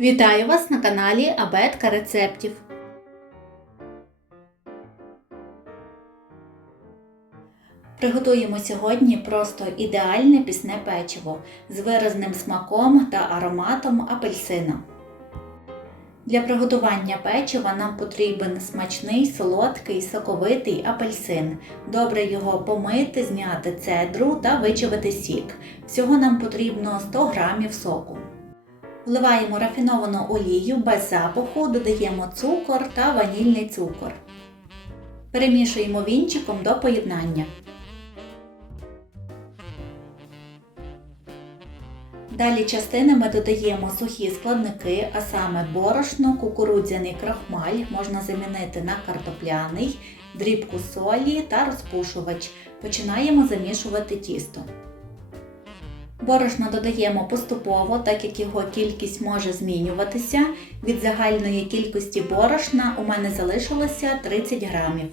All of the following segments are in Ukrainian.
Вітаю вас на каналі Абетка рецептів. Приготуємо сьогодні просто ідеальне пісне печиво з виразним смаком та ароматом апельсина. Для приготування печива нам потрібен смачний, солодкий, соковитий апельсин. Добре його помити, зняти цедру та вичавити сік. Всього нам потрібно 100 г соку. Вливаємо рафіновану олію без запаху, додаємо цукор та ванільний цукор. Перемішуємо вінчиком до поєднання. Далі частинами додаємо сухі складники, а саме борошно, кукурудзяний крахмаль можна замінити на картопляний, дрібку солі та розпушувач. Починаємо замішувати тісто. Борошно додаємо поступово, так як його кількість може змінюватися. Від загальної кількості борошна у мене залишилося 30 грамів.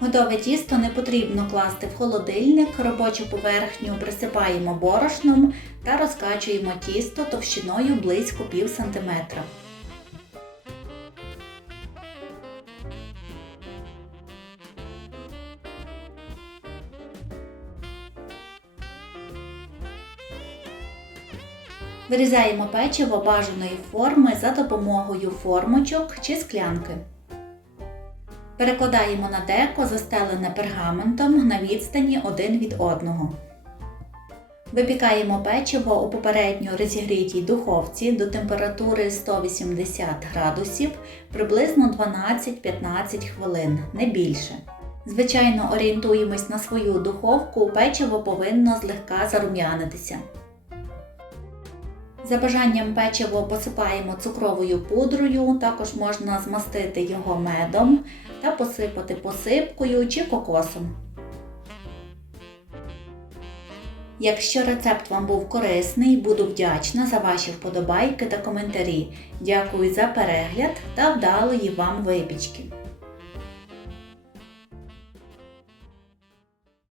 Готове тісто не потрібно класти в холодильник, робочу поверхню присипаємо борошном та розкачуємо тісто товщиною близько пів сантиметра. Вирізаємо печиво бажаної форми за допомогою формочок чи склянки. Перекладаємо на деко, застелене пергаментом на відстані один від одного. Випікаємо печиво у попередньо розігрітій духовці до температури 180 градусів приблизно 12-15 хвилин, не більше. Звичайно, орієнтуємось на свою духовку, печиво повинно злегка зарум'янитися. За бажанням печиво посипаємо цукровою пудрою, також можна змастити його медом та посипати посипкою чи кокосом. Якщо рецепт вам був корисний, буду вдячна за ваші вподобайки та коментарі. Дякую за перегляд та вдалої вам випічки!